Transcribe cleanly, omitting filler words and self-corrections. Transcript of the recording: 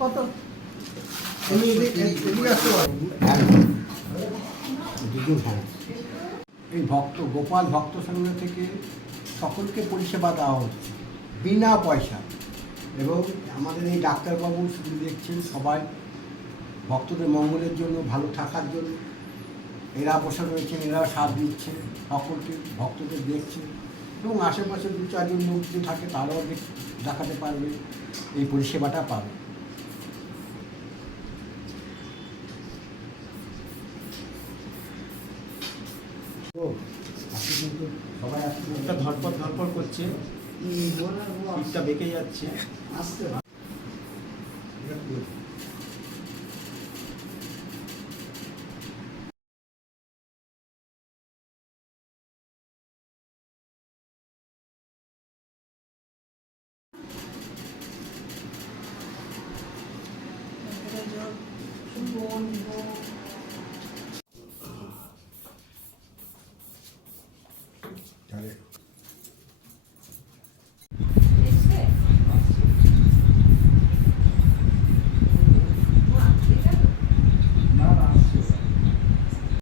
কত এই ভক্ত গোপাল ভক্ত সংঘ থেকে সকলকে পরিষেবা দেওয়া হচ্ছে বিনা পয়সা। এবং আমাদের এই ডাক্তারবাবু শুধু দেখছেন সবাই ভক্তদের মঙ্গলের জন্য, ভালো থাকার জন্য এরা বসে রয়েছেন, এরা সাথ দিচ্ছেন, সকলকে ভক্তদের দেখছে। এবং আশেপাশে 2-4 জন লোক যদি থাকে তারাও দেখাতে পারবে, এই পরিষেবাটা পাবে। সবাই একটা ধরপড় করছে, পিঠটা বেঁকে যাচ্ছে। তাহলে